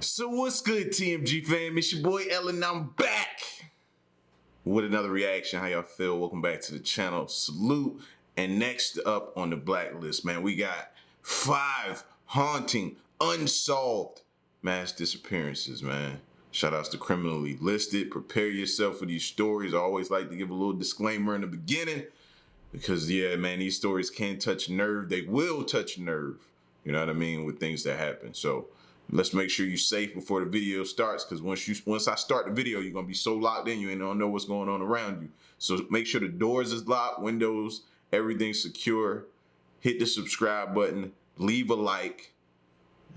So what's good, TMG fam? It's your boy Ellen. I'm back with another reaction. How y'all feel? Welcome back to the channel. Salute. And next up on the blacklist, man, we got 5 haunting, unsolved mass disappearances, man. Shout outs to criminally listed. Prepare yourself for these stories. I always like to give a little disclaimer in the beginning because, yeah, man, these stories can touch nerve. They will touch nerve. You know what I mean? With things that happen. So let's make sure you're safe before the video starts, because once I start the video, you're gonna be so locked in, you ain't gonna know what's going on around you. So make sure the doors is locked, windows, everything's secure. Hit the subscribe button, leave a like,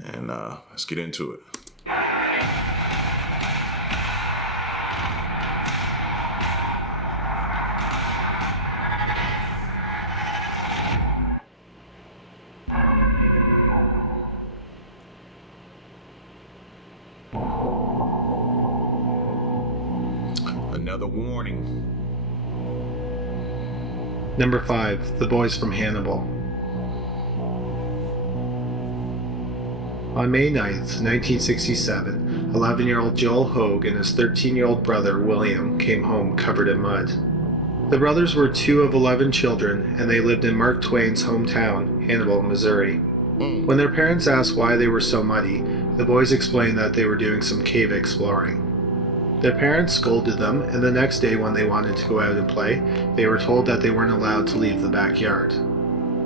and let's get into it. Another warning. Number 5, The Boys from Hannibal. On May 9th, 1967, 11-year-old Joel Hogue and his 13-year-old brother William came home covered in mud. The brothers were 2 of 11 children, and they lived in Mark Twain's hometown, Hannibal, Missouri. When their parents asked why they were so muddy, the boys explained that they were doing some cave exploring. Their parents scolded them, and the next day when they wanted to go out and play, they were told that they weren't allowed to leave the backyard.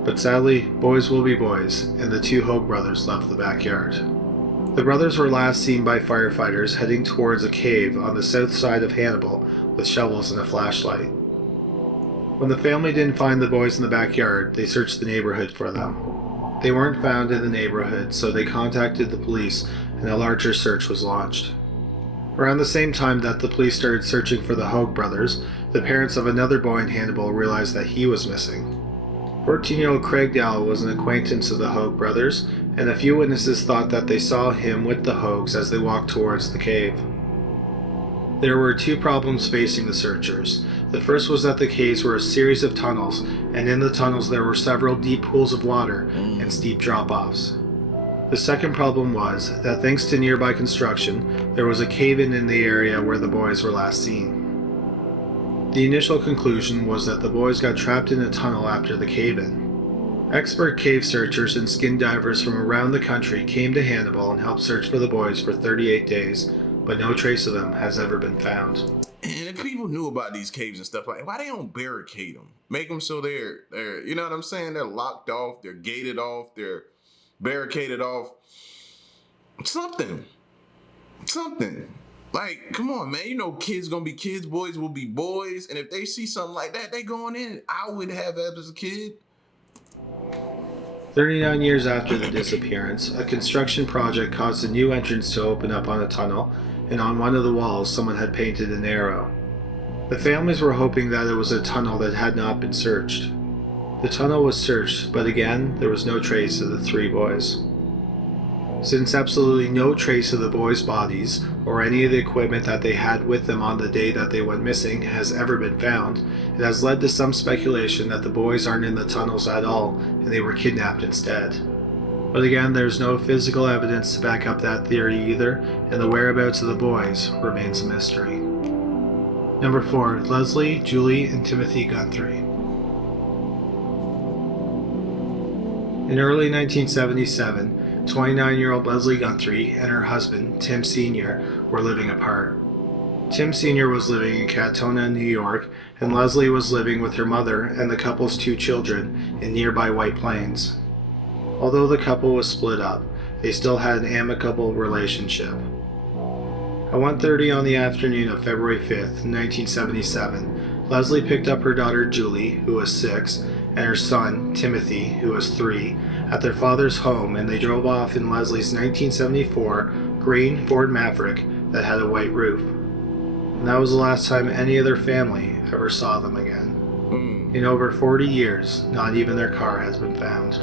But sadly, boys will be boys, and the 2 Hogue brothers left the backyard. The brothers were last seen by firefighters heading towards a cave on the south side of Hannibal with shovels and a flashlight. When the family didn't find the boys in the backyard, they searched the neighborhood for them. They weren't found in the neighborhood, so they contacted the police, and a larger search was launched. Around the same time that the police started searching for the Hogue brothers, the parents of another boy in Hannibal realized that he was missing. 14-year-old Craig Dowell was an acquaintance of the Hogue brothers, and a few witnesses thought that they saw him with the Hogues as they walked towards the cave. There were 2 problems facing the searchers. The first was that the caves were a series of tunnels, and in the tunnels there were several deep pools of water and steep drop-offs. The second problem was that thanks to nearby construction, there was a cave-in in the area where the boys were last seen. The initial conclusion was that the boys got trapped in a tunnel after the cave-in. Expert cave searchers and skin divers from around the country came to Hannibal and helped search for the boys for 38 days, but no trace of them has ever been found. And if people knew about these caves and stuff, like, why they don't barricade them? Make them so they're, you know what I'm saying? They're locked off, they're gated off, they're barricaded off. Something. Like, come on, man. You know, kids gonna be kids, boys will be boys, and if they see something like that, they going in. I would have that as a kid. 39 years after the disappearance, a construction project caused a new entrance to open up on a tunnel, and on one of the walls someone had painted an arrow. The families were hoping that it was a tunnel that had not been searched. The tunnel was searched, but again, there was no trace of the 3 boys. Since absolutely no trace of the boys' bodies, or any of the equipment that they had with them on the day that they went missing has ever been found, it has led to some speculation that the boys aren't in the tunnels at all, and they were kidnapped instead. But again, there's no physical evidence to back up that theory either, and the whereabouts of the boys remains a mystery. Number 4, Leslie, Julie, and Timothy Guthrie. In early 1977, 29-year-old Leslie Guthrie and her husband, Tim Sr., were living apart. Tim Sr. was living in Katona, New York, and Leslie was living with her mother and the couple's 2 children in nearby White Plains. Although the couple was split up, they still had an amicable relationship. At 1:30 on the afternoon of February 5th, 1977, Leslie picked up her daughter Julie, who was 6, and her son, Timothy, who was 3, at their father's home, and they drove off in Leslie's 1974 green Ford Maverick that had a white roof. And that was the last time any of their family ever saw them again. In over 40 years, not even their car has been found.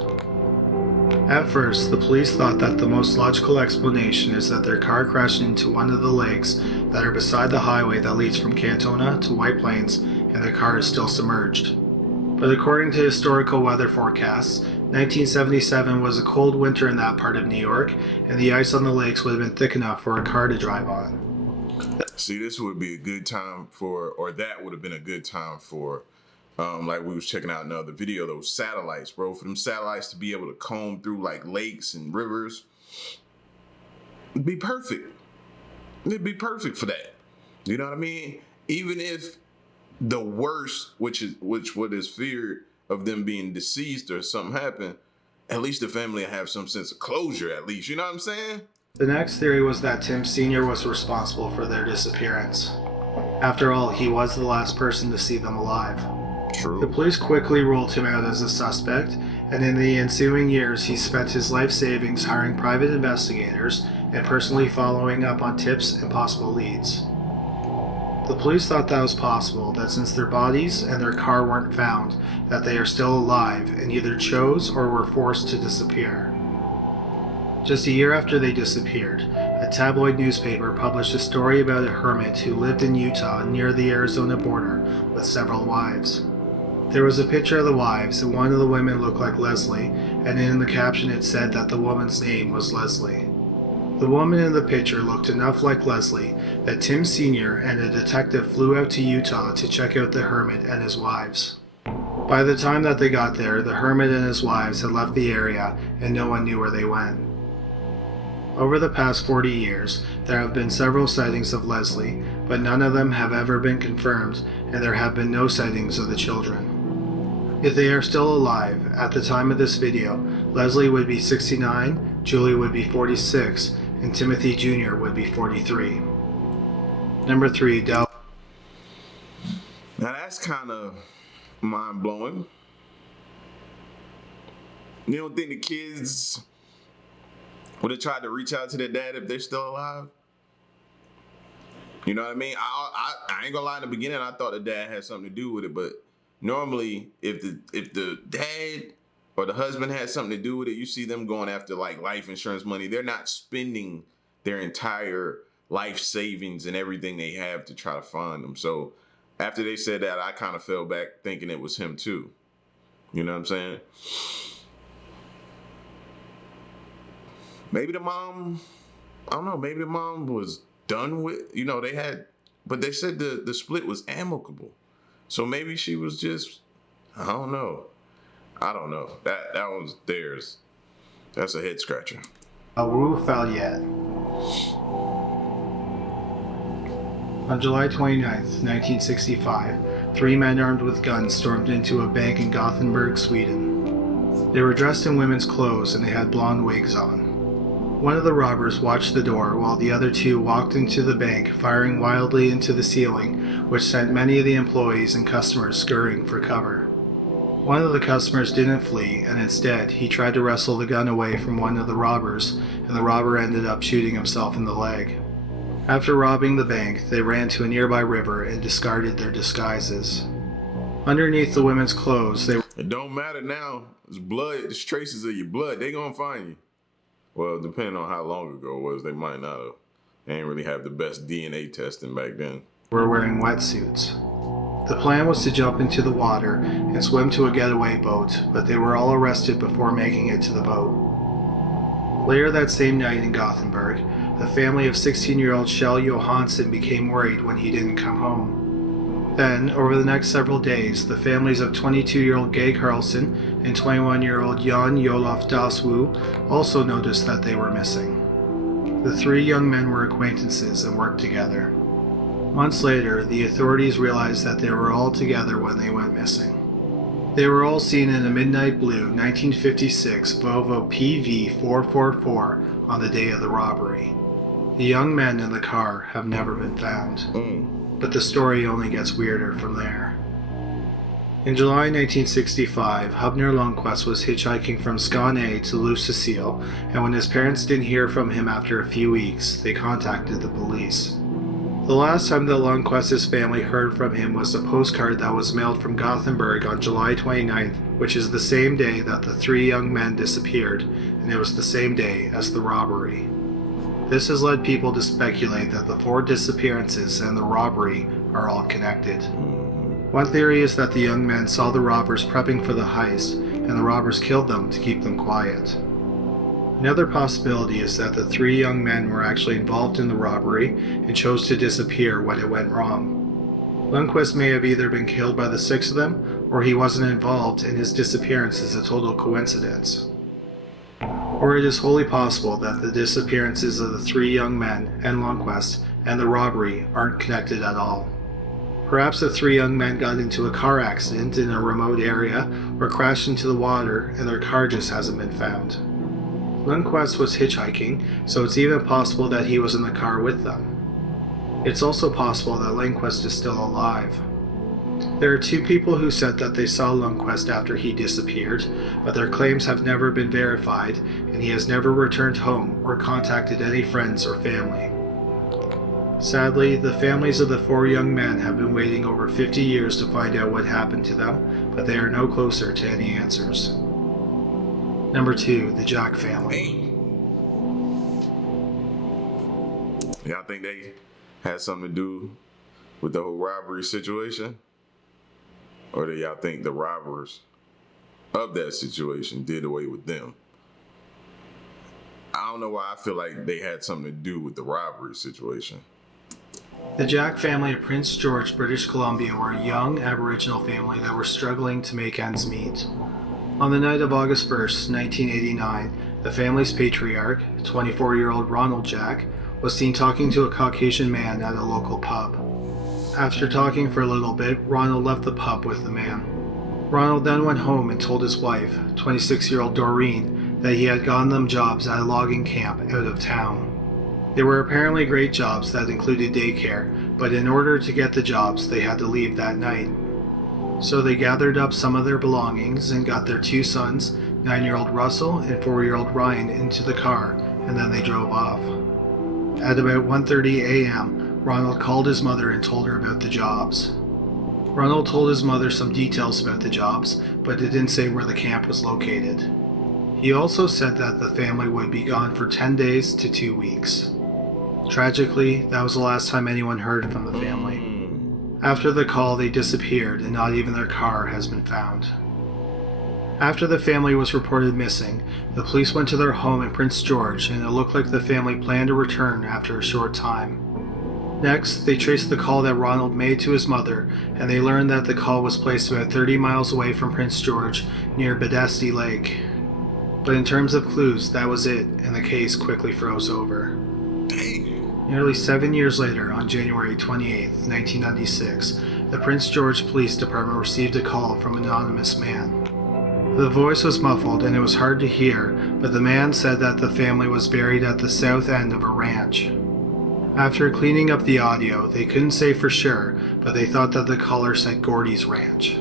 At first, the police thought that the most logical explanation is that their car crashed into one of the lakes that are beside the highway that leads from Katona to White Plains, and their car is still submerged. But according to historical weather forecasts, 1977 was a cold winter in that part of New York, and the ice on the lakes would have been thick enough for a car to drive on. See, this would be a good time for, or that would have been a good time for, like we was checking out in the other video, those satellites, bro. For them satellites to be able to comb through like lakes and rivers, it'd be perfect. It'd be perfect for that. You know what I mean? Even if the worst, which what is feared of them being deceased or something happened, at least the family have some sense of closure, at least. You know what I'm saying? The next theory was that Tim Sr. was responsible for their disappearance. After all, he was the last person to see them alive. True. The police quickly ruled him out as a suspect, and in the ensuing years he spent his life savings hiring private investigators and personally following up on tips and possible leads. The police thought that was possible, that since their bodies and their car weren't found, that they are still alive and either chose or were forced to disappear. Just a year after they disappeared, a tabloid newspaper published a story about a hermit who lived in Utah near the Arizona border with several wives. There was a picture of the wives, and one of the women looked like Leslie, and in the caption it said that the woman's name was Leslie. The woman in the picture looked enough like Leslie that Tim Sr. and a detective flew out to Utah to check out the hermit and his wives. By the time that they got there, the hermit and his wives had left the area and no one knew where they went. Over the past 40 years, there have been several sightings of Leslie, but none of them have ever been confirmed, and there have been no sightings of the children. If they are still alive, at the time of this video, Leslie would be 69, Julie would be 46, and Timothy Jr. would be 43. Number 3, Now that's kind of mind-blowing. You don't think the kids would have tried to reach out to their dad if they're still alive? You know what I mean? I ain't gonna lie, in the beginning I thought the dad had something to do with it, but normally if the dad or the husband had something to do with it, you see them going after like life insurance money. They're not spending their entire life savings and everything they have to try to find them. So after they said that, I kind of fell back thinking it was him too. You know what I'm saying? Maybe the mom, I don't know, maybe the mom was done with, you know, they had, but they said the split was amicable. So maybe she was just, I don't know. That was theirs. That's a head scratcher. Aurou Fayette. On July 29th, 1965, 3 men armed with guns stormed into a bank in Gothenburg, Sweden. They were dressed in women's clothes and they had blonde wigs on. One of the robbers watched the door while the other 2 walked into the bank, firing wildly into the ceiling, which sent many of the employees and customers scurrying for cover. One of the customers didn't flee, and instead, he tried to wrestle the gun away from one of the robbers, and the robber ended up shooting himself in the leg. After robbing the bank, they ran to a nearby river and discarded their disguises. Underneath the women's clothes, It don't matter now. It's blood. It's traces of your blood. They gonna find you. Well, depending on how long ago it was, they might not have. They ain't really have the best DNA testing back then. were wearing wetsuits. The plan was to jump into the water and swim to a getaway boat, but they were all arrested before making it to the boat. Later that same night in Gothenburg, the family of 16-year-old Kjell Johansson became worried when he didn't come home. Then, over the next several days, the families of 22-year-old Gay Carlson and 21-year-old Jan Olof Daswu also noticed that they were missing. The 3 young men were acquaintances and worked together. Months later, the authorities realized that they were all together when they went missing. They were all seen in a midnight blue 1956 Volvo PV444 on the day of the robbery. The young men in the car have never been found. But the story only gets weirder from there. In July 1965, Hubner Lundqvist was hitchhiking from Skåne to Lysekil, and when his parents didn't hear from him after a few weeks, they contacted the police. The last time that Lundqvist's family heard from him was a postcard that was mailed from Gothenburg on July 29th, which is the same day that the 3 young men disappeared, and it was the same day as the robbery. This has led people to speculate that the 4 disappearances and the robbery are all connected. One theory is that the young men saw the robbers prepping for the heist and the robbers killed them to keep them quiet. Another possibility is that the 3 young men were actually involved in the robbery and chose to disappear when it went wrong. Lundquist may have either been killed by the 6 of them, or he wasn't involved and his disappearance is a total coincidence. Or it is wholly possible that the disappearances of the 3 young men and Lundquist and the robbery aren't connected at all. Perhaps the 3 young men got into a car accident in a remote area or crashed into the water and their car just hasn't been found. Lundquist was hitchhiking, so it's even possible that he was in the car with them. It's also possible that Lundquist is still alive. There are 2 people who said that they saw Lundquist after he disappeared, but their claims have never been verified and he has never returned home or contacted any friends or family. Sadly, the families of the 4 young men have been waiting over 50 years to find out what happened to them, but they are no closer to any answers. Number 2, the Jack family. Y'all think they had something to do with the whole robbery situation? Or do y'all think the robbers of that situation did away with them? I don't know why I feel like they had something to do with the robbery situation. The Jack family of Prince George, British Columbia were a young Aboriginal family that were struggling to make ends meet. On the night of August 1st, 1989, the family's patriarch, 24-year-old Ronald Jack, was seen talking to a Caucasian man at a local pub. After talking for a little bit, Ronald left the pub with the man. Ronald then went home and told his wife, 26-year-old Doreen, that he had gotten them jobs at a logging camp out of town. They were apparently great jobs that included daycare, but in order to get the jobs, they had to leave that night. So they gathered up some of their belongings and got their 2 sons, 9-year-old Russell and 4-year-old Ryan, into the car, and then they drove off. At about 1:30 a.m., Ronald called his mother and told her about the jobs. Ronald told his mother some details about the jobs, but it didn't say where the camp was located. He also said that the family would be gone for 10 days to 2 weeks. Tragically, that was the last time anyone heard from the family. After the call, they disappeared and not even their car has been found. After the family was reported missing, the police went to their home in Prince George and it looked like the family planned to return after a short time. Next, they traced the call that Ronald made to his mother and they learned that the call was placed about 30 miles away from Prince George near Bedesty Lake. But in terms of clues, that was it and the case quickly froze over. Nearly 7 years later, on January 28, 1996, the Prince George Police Department received a call from an anonymous man. The voice was muffled and it was hard to hear, but the man said that the family was buried at the south end of a ranch. After cleaning up the audio, they couldn't say for sure, but they thought that the caller said Gordy's Ranch.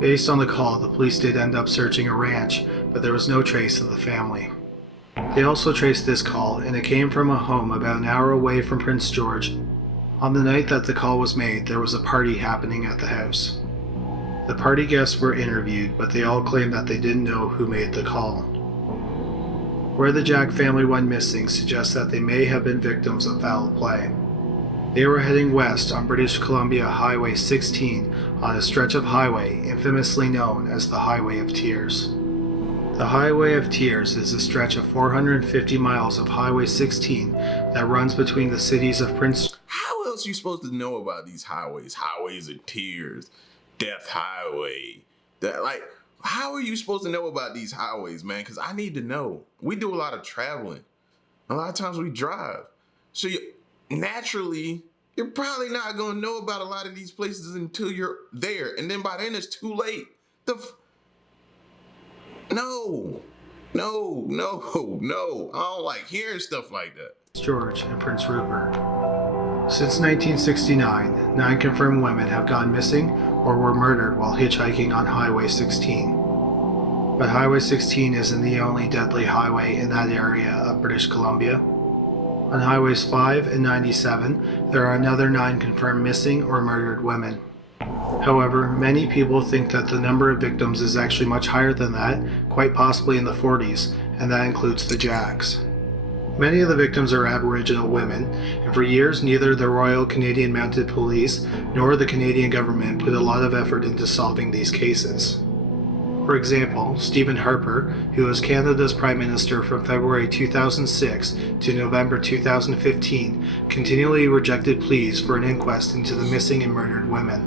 Based on the call, the police did end up searching a ranch, but there was no trace of the family. They also traced this call, and it came from a home about an hour away from Prince George. On the night that the call was made, there was a party happening at the house. The party guests were interviewed, but they all claimed that they didn't know who made the call. Where the Jack family went missing suggests that they may have been victims of foul play. They were heading west on British Columbia Highway 16 on a stretch of highway infamously known as the Highway of Tears. The Highway of Tears is a stretch of 450 miles of Highway 16 that runs between the cities of Prince... How else are you supposed to know about these highways? Highways of Tears, Death Highway. How are you supposed to know about these highways, man? Because I need to know. We do a lot of traveling. A lot of times we drive. So naturally, you're probably not going to know about a lot of these places until you're there. And then by then it's too late. No. I don't like hearing stuff like that. George and Prince Rupert. Since 1969, 9 confirmed women have gone missing or were murdered while hitchhiking on Highway 16. But Highway 16 isn't the only deadly highway in that area of British Columbia. On Highways 5 and 97, there are another 9 confirmed missing or murdered women. However, many people think that the number of victims is actually much higher than that, quite possibly in the 40s, and that includes the Jacks. Many of the victims are Aboriginal women, and for years neither the Royal Canadian Mounted Police nor the Canadian government put a lot of effort into solving these cases. For example, Stephen Harper, who was Canada's Prime Minister from February 2006 to November 2015, continually rejected pleas for an inquest into the missing and murdered women.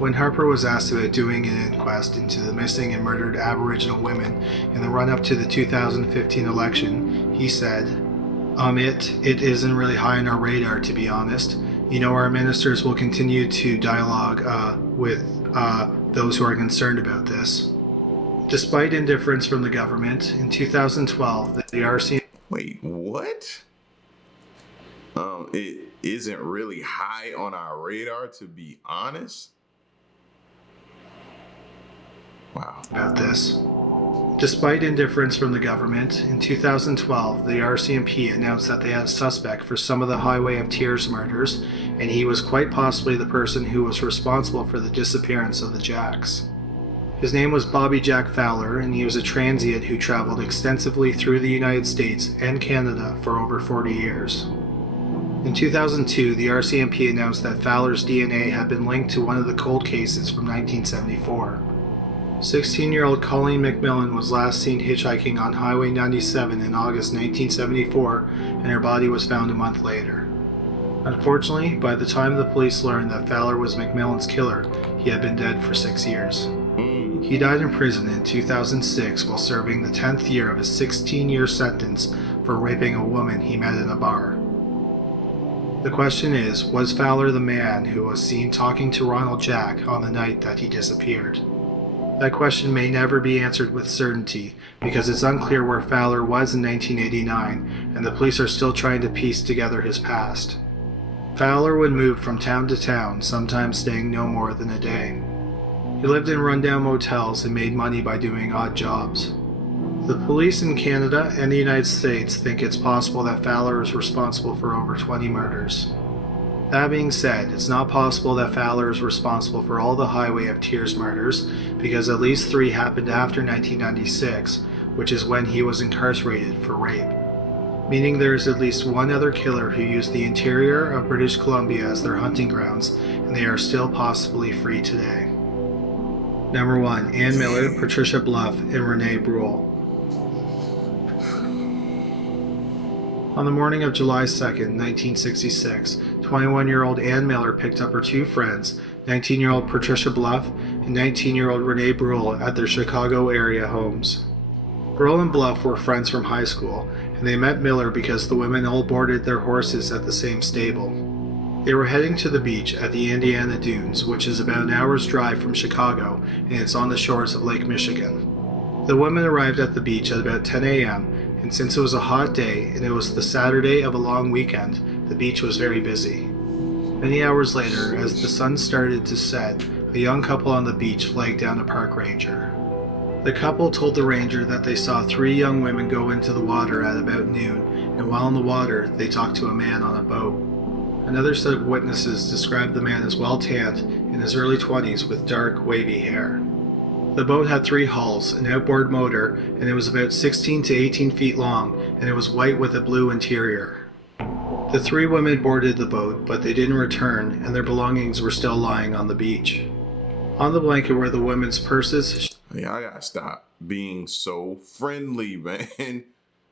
When Harper was asked about doing an inquest into the missing and murdered Aboriginal women in the run-up to the 2015 election, he said, It isn't really high on our radar, to be honest. You know, our ministers will continue to dialogue with those who are concerned about this. Despite indifference from the government, in 2012, the RC... Wait, what? It isn't really high on our radar, to be honest? Wow. About this. Despite indifference from the government, in 2012, the RCMP announced that they had a suspect for some of the Highway of Tears murders, and he was quite possibly the person who was responsible for the disappearance of the Jacks. His name was Bobby Jack Fowler, and he was a transient who traveled extensively through the United States and Canada for over 40 years. In 2002, the RCMP announced that Fowler's DNA had been linked to one of the cold cases from 1974. 16-year-old Colleen McMillan was last seen hitchhiking on Highway 97 in August 1974, and her body was found a month later. Unfortunately, by the time the police learned that Fowler was McMillan's killer, he had been dead for 6 years. He died in prison in 2006 while serving the 10th year of his 16-year sentence for raping a woman he met in a bar. The question is, was Fowler the man who was seen talking to Ronald Jack on the night that he disappeared? That question may never be answered with certainty because it's unclear where Fowler was in 1989, and the police are still trying to piece together his past. Fowler would move from town to town, sometimes staying no more than a day. He lived in rundown motels and made money by doing odd jobs. The police in Canada and the United States think it's possible that Fowler is responsible for over 20 murders. That being said, it's not possible that Fowler is responsible for all the Highway of Tears murders because at least 3 happened after 1996, which is when he was incarcerated for rape. Meaning there is at least one other killer who used the interior of British Columbia as their hunting grounds, and they are still possibly free today. Number 1. Ann Miller, Patricia Bluff, and Renee Bruhl. On the morning of July 2nd, 1966, 21-year-old Ann Miller picked up her 2 friends, 19-year-old Patricia Bluff and 19-year-old Renee Bruhl, at their Chicago area homes. Bruhl and Bluff were friends from high school, and they met Miller because the women all boarded their horses at the same stable. They were heading to the beach at the Indiana Dunes, which is about an hour's drive from Chicago, and it's on the shores of Lake Michigan. The women arrived at the beach at about 10 a.m., and since it was a hot day and it was the Saturday of a long weekend, the beach was very busy. Many hours later, as the sun started to set, a young couple on the beach flagged down a park ranger. The couple told the ranger that they saw 3 young women go into the water at about noon, and while in the water, they talked to a man on a boat. Another set of witnesses described the man as well-tanned, in his early 20s with dark, wavy hair. The boat had 3 hulls, an outboard motor, and it was about 16 to 18 feet long, and it was white with a blue interior. The 3 women boarded the boat, but they didn't return, and their belongings were still lying on the beach. On the blanket were the women's purses. Yeah, I gotta stop being so friendly, man.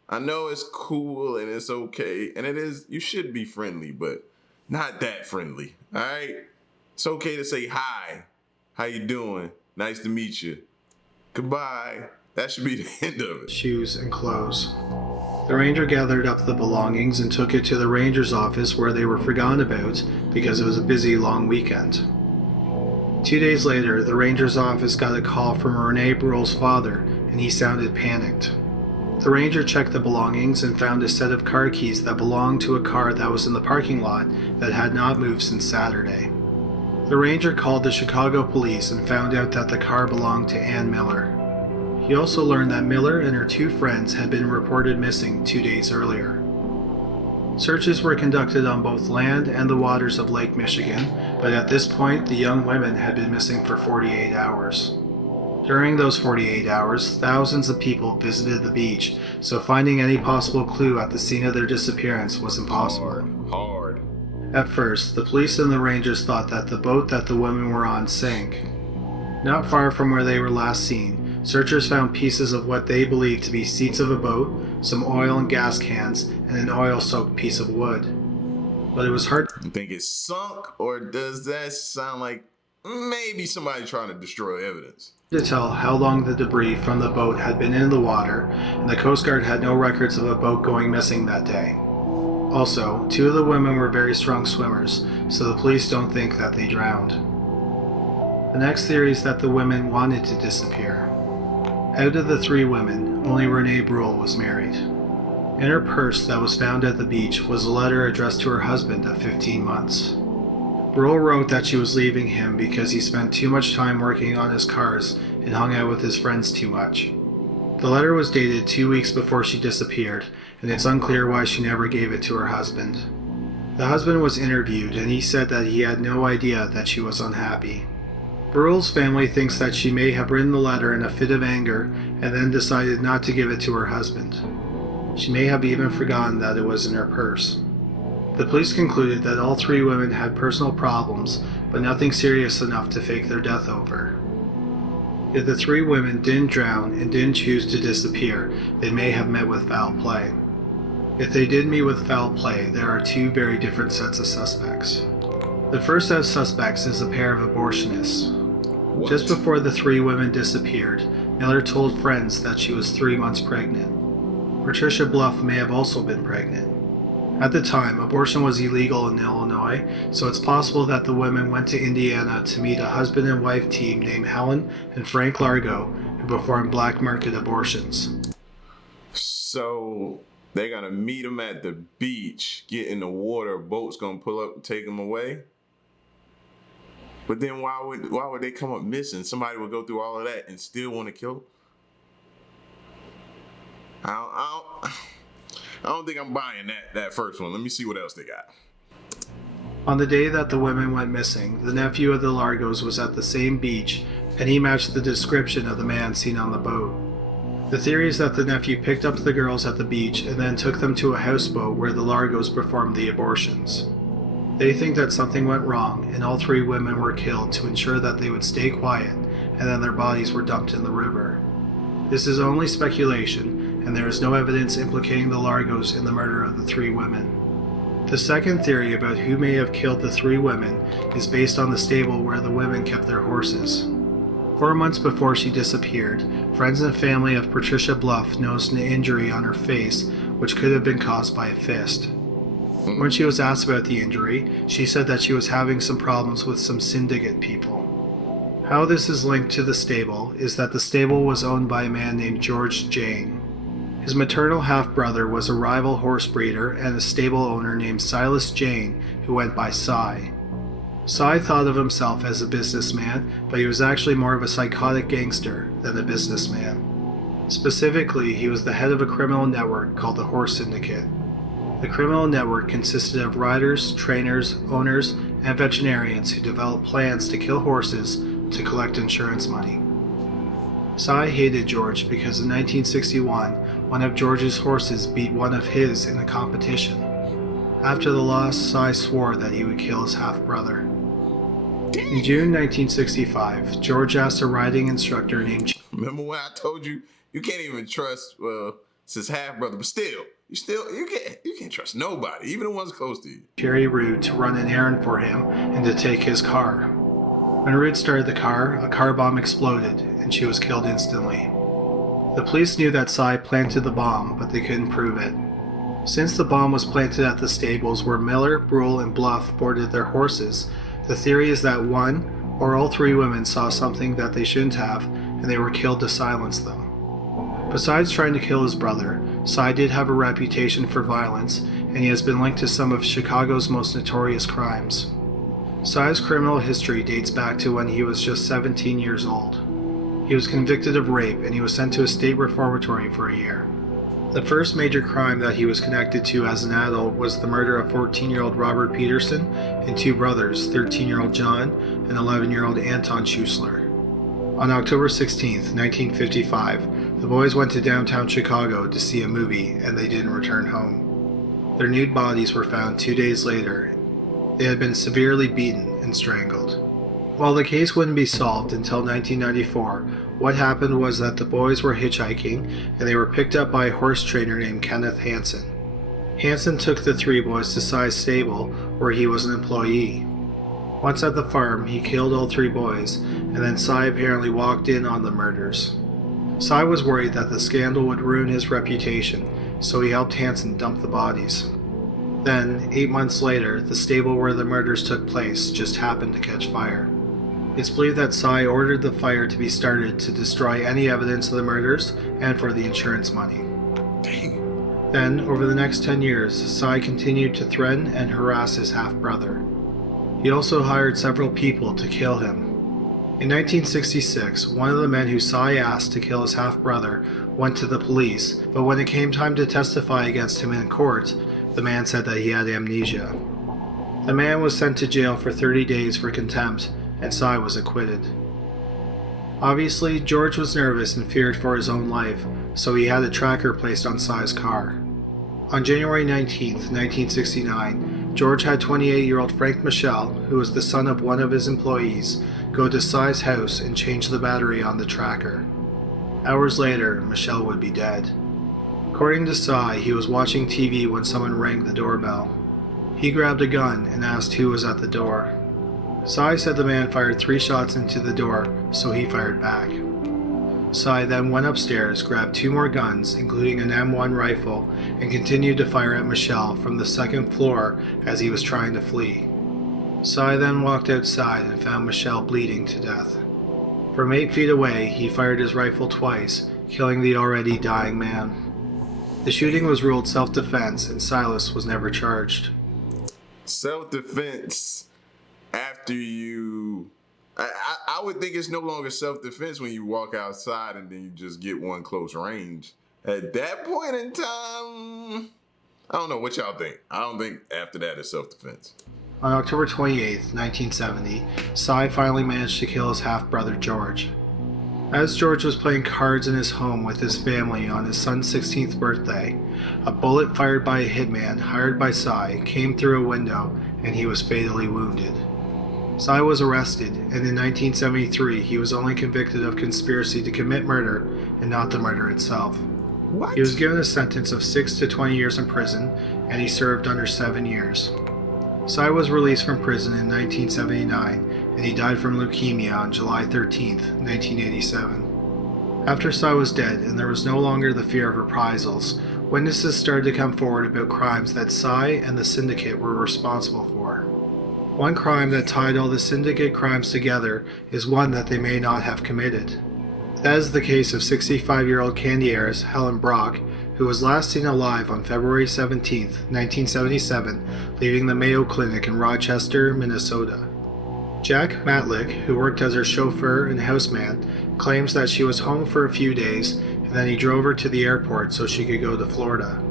I know it's cool and it's okay, and it is, you should be friendly, but not that friendly, all right? It's okay to say hi, how you doing? Nice to meet you. Goodbye. That should be the end of it. Shoes and clothes. The ranger gathered up the belongings and took it to the ranger's office where they were forgotten about because it was a busy long weekend. 2 days later, the ranger's office got a call from Renee Bruhl's father, and he sounded panicked. The ranger checked the belongings and found a set of car keys that belonged to a car that was in the parking lot that had not moved since Saturday. The ranger called the Chicago police and found out that the car belonged to Ann Miller. He also learned that Miller and her 2 friends had been reported missing 2 days earlier. Searches were conducted on both land and the waters of Lake Michigan, but at this point the young women had been missing for 48 hours. During those 48 hours, thousands of people visited the beach, so finding any possible clue at the scene of their disappearance was impossible. Hard. At first, the police and the rangers thought that the boat that the women were on sank. Not far from where they were last seen, Searchers found pieces of what they believed to be seats of a boat, some oil and gas cans, and an oil-soaked piece of wood. But it was hard You think it's sunk, or does that sound like maybe somebody trying to destroy evidence? to tell how long the debris from the boat had been in the water, and the Coast Guard had no records of a boat going missing that day. Also, 2 of the women were very strong swimmers, so the police don't think that they drowned. The next theory is that the women wanted to disappear. Out of the 3 women, only Renee Bruhl was married. In her purse that was found at the beach was a letter addressed to her husband of 15 months. Bruhl wrote that she was leaving him because he spent too much time working on his cars and hung out with his friends too much. The letter was dated 2 weeks before she disappeared, and it's unclear why she never gave it to her husband. The husband was interviewed, and he said that he had no idea that she was unhappy. Bruhl's family thinks that she may have written the letter in a fit of anger and then decided not to give it to her husband. She may have even forgotten that it was in her purse. The police concluded that all 3 women had personal problems, but nothing serious enough to fake their death over. If the 3 women didn't drown and didn't choose to disappear, they may have met with foul play. If they did meet with foul play, there are 2 very different sets of suspects. The first set of suspects is a pair of abortionists. What? Just before the 3 women disappeared, Miller told friends that she was 3 months pregnant. Patricia Bluff may have also been pregnant. At the time, abortion was illegal in Illinois, so it's possible that the women went to Indiana to meet a husband and wife team named Helen and Frank Largo, who performed black market abortions. So they're gonna meet them at the beach, get in the water, a boat's gonna pull up and take them away? But then why would they come up missing? Somebody would go through all of that and still want to kill them? I don't think I'm buying that first one. Let me see what else they got. On the day that the women went missing, the nephew of the Largos was at the same beach, and he matched the description of the man seen on the boat. The theory is that the nephew picked up the girls at the beach and then took them to a houseboat where the Largos performed the abortions. They think that something went wrong, and all 3 women were killed to ensure that they would stay quiet, and then their bodies were dumped in the river. This is only speculation, and there is no evidence implicating the Largos in the murder of the 3 women. The second theory about who may have killed the 3 women is based on the stable where the women kept their horses. 4 months before she disappeared, friends and family of Patricia Bluff noticed an injury on her face which could have been caused by a fist. When she was asked about the injury, she said that she was having some problems with some syndicate people. How this is linked to the stable is that the stable was owned by a man named George Jane. His maternal half-brother was a rival horse breeder and a stable owner named Silas Jane, who went by Cy. Cy thought of himself as a businessman, but he was actually more of a psychotic gangster than a businessman. Specifically, he was the head of a criminal network called the Horse Syndicate. The criminal network consisted of riders, trainers, owners, and veterinarians who developed plans to kill horses to collect insurance money. Cy hated George because in 1961, one of George's horses beat one of his in a competition. After the loss, Cy swore that he would kill his half-brother. In June 1965, George asked a riding instructor named... Remember when I told you can't even trust it's his half-brother, but still, you can't trust nobody, even the ones close to you. Jerry Rude to run an errand for him and to take his car. When Rude started the car, a car bomb exploded, and she was killed instantly. The police knew that Cy planted the bomb, but they couldn't prove it. Since the bomb was planted at the stables where Miller, Bruhl, and Bluff boarded their horses, the theory is that one or all 3 women saw something that they shouldn't have, and they were killed to silence them. Besides trying to kill his brother, Cy did have a reputation for violence, and he has been linked to some of Chicago's most notorious crimes. Cy's criminal history dates back to when he was just 17 years old. He was convicted of rape, and he was sent to a state reformatory for a year. The first major crime that he was connected to as an adult was the murder of 14-year-old Robert Peterson and 2 brothers, 13-year-old John and 11-year-old Anton Schuessler. On October 16, 1955, the boys went to downtown Chicago to see a movie, and they didn't return home. Their nude bodies were found 2 days later. They had been severely beaten and strangled. While the case wouldn't be solved until 1994, what happened was that the boys were hitchhiking and they were picked up by a horse trainer named Kenneth Hansen. Hansen took the three boys to Cy's stable where he was an employee. Once at the farm, he killed all three boys, and then Cy apparently walked in on the murders. Cy was worried that the scandal would ruin his reputation, so he helped Hansen dump the bodies. Then, 8 months later, the stable where the murders took place just happened to catch fire. It's believed that Cy ordered the fire to be started to destroy any evidence of the murders and for the insurance money. Dang. Then, over the next 10 years, Cy continued to threaten and harass his half-brother. He also hired several people to kill him. In 1966, one of the men who Cy asked to kill his half-brother went to the police, but when it came time to testify against him in court, the man said that he had amnesia. The man was sent to jail for 30 days for contempt, and Cy was acquitted. Obviously, George was nervous and feared for his own life, so he had a tracker placed on Cy's car. On January 19, 1969, George had 28-year-old Frank Michel, who was the son of one of his employees, go to Cy's house and change the battery on the tracker. Hours later, Michel would be dead. According to Cy, he was watching TV when someone rang the doorbell. He grabbed a gun and asked who was at the door. Cy said the man fired 3 shots into the door, so he fired back. Cy then went upstairs, grabbed 2 more guns, including an M1 rifle, and continued to fire at Michel from the 2nd floor as he was trying to flee. Cy then walked outside and found Michel bleeding to death. From 8 feet away, he fired his rifle twice, killing the already dying man. The shooting was ruled self-defense, and Silas was never charged. Self-defense after you... I would think it's no longer self-defense when you walk outside and then you just get one close range. At that point in time, I don't know what y'all think. I don't think after that it's self-defense. On October 28, 1970, Cy finally managed to kill his half-brother George. As George was playing cards in his home with his family on his son's 16th birthday, a bullet fired by a hitman hired by Cy came through a window and he was fatally wounded. Cy was arrested, and in 1973 he was only convicted of conspiracy to commit murder and not the murder itself. What? He was given a sentence of 6 to 20 years in prison, and he served under 7 years. Cy was released from prison in 1979, and he died from leukemia on July 13, 1987. After Cy was dead and there was no longer the fear of reprisals, witnesses started to come forward about crimes that Cy and the syndicate were responsible for. One crime that tied all the syndicate crimes together is one that they may not have committed. That is the case of 65-year-old candy heiress Helen Brock, who was last seen alive on February 17, 1977, leaving the Mayo Clinic in Rochester, Minnesota. Jack Matlick, who worked as her chauffeur and houseman, claims that she was home for a few days and then he drove her to the airport so she could go to Florida.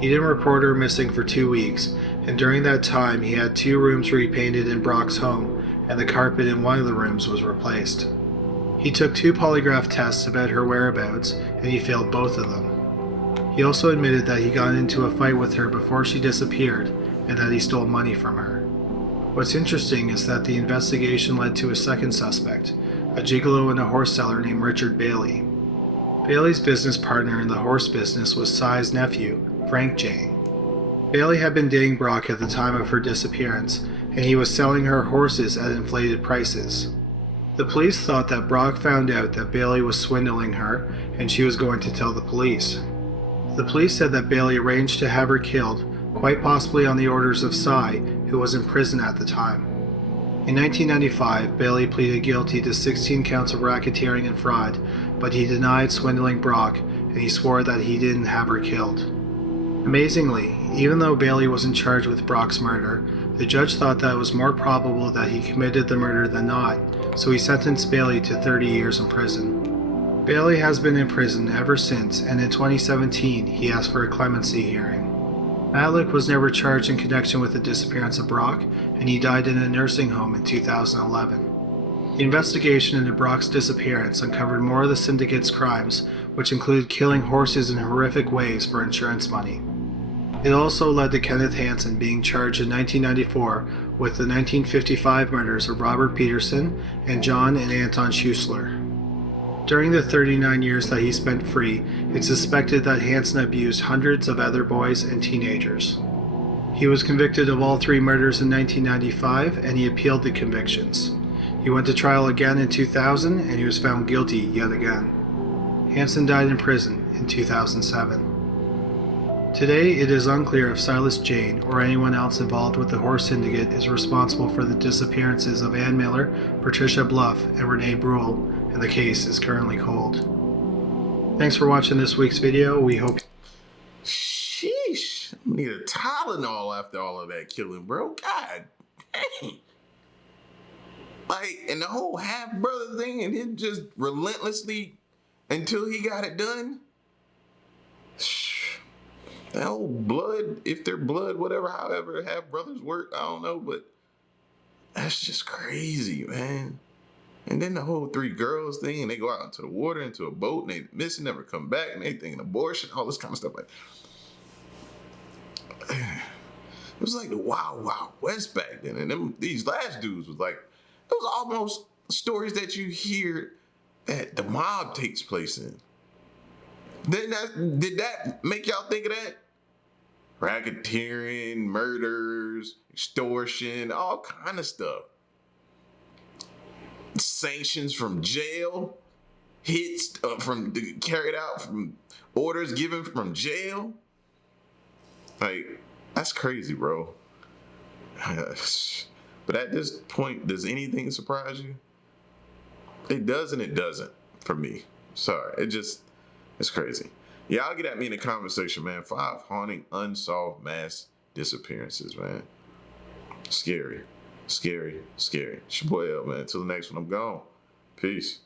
He didn't report her missing for 2 weeks, and during that time he had 2 rooms repainted in Brock's home, and the carpet in one of the rooms was replaced. He took 2 polygraph tests about her whereabouts, and he failed both of them. He also admitted that he got into a fight with her before she disappeared, and that he stole money from her. What's interesting is that the investigation led to a second suspect, a gigolo and a horse seller named Richard Bailey. Bailey's business partner in the horse business was Cy's nephew, Frank Jane. Bailey had been dating Brock at the time of her disappearance, and he was selling her horses at inflated prices. The police thought that Brock found out that Bailey was swindling her, and she was going to tell the police. The police said that Bailey arranged to have her killed, quite possibly on the orders of Cy, who was in prison at the time. In 1995, Bailey pleaded guilty to 16 counts of racketeering and fraud, but he denied swindling Brock, and he swore that he didn't have her killed. Amazingly, even though Bailey wasn't charged with Brock's murder, the judge thought that it was more probable that he committed the murder than not, so he sentenced Bailey to 30 years in prison. Bailey has been in prison ever since, and in 2017 he asked for a clemency hearing. Matlick was never charged in connection with the disappearance of Brock, and he died in a nursing home in 2011. The investigation into Brock's disappearance uncovered more of the syndicate's crimes, which included killing horses in horrific ways for insurance money. It also led to Kenneth Hansen being charged in 1994 with the 1955 murders of Robert Peterson and John and Anton Schuessler. During the 39 years that he spent free, it's suspected that Hansen abused hundreds of other boys and teenagers. He was convicted of all 3 murders in 1995, and he appealed the convictions. He went to trial again in 2000, and he was found guilty yet again. Hansen died in prison in 2007. Today, it is unclear if Silas Jane or anyone else involved with the Horse Syndicate is responsible for the disappearances of Ann Miller, Patricia Bluff, and Renee Brule, and the case is currently cold. Thanks for watching this week's video. We hope... Sheesh. I need a Tylenol after all of that killing, bro. God dang. Like, and the whole half-brother thing, and him just relentlessly until he got it done. That whole blood, if they're blood, whatever, however half-brothers work, I don't know, but that's just crazy, man. And then the whole 3 girls thing, and they go out into the water, into a boat, and they miss and never come back, and they thinking abortion, all this kind of stuff. Like, it was like the Wild Wild West back then. And these last dudes was like, it was almost stories that you hear that the mob takes place in. Did that make y'all think of that? Racketeering, murders, extortion, all kind of stuff. Sanctions from jail, hits carried out from orders given from jail. Like, that's crazy, bro. But at this point, does anything surprise you? It does and it doesn't for me. Sorry, it's crazy. Y'all get at me in the comment section, man. 5 haunting, unsolved mass disappearances, man. Scary, scary, scary. It's your boy L, man. Until the next one, I'm gone. Peace.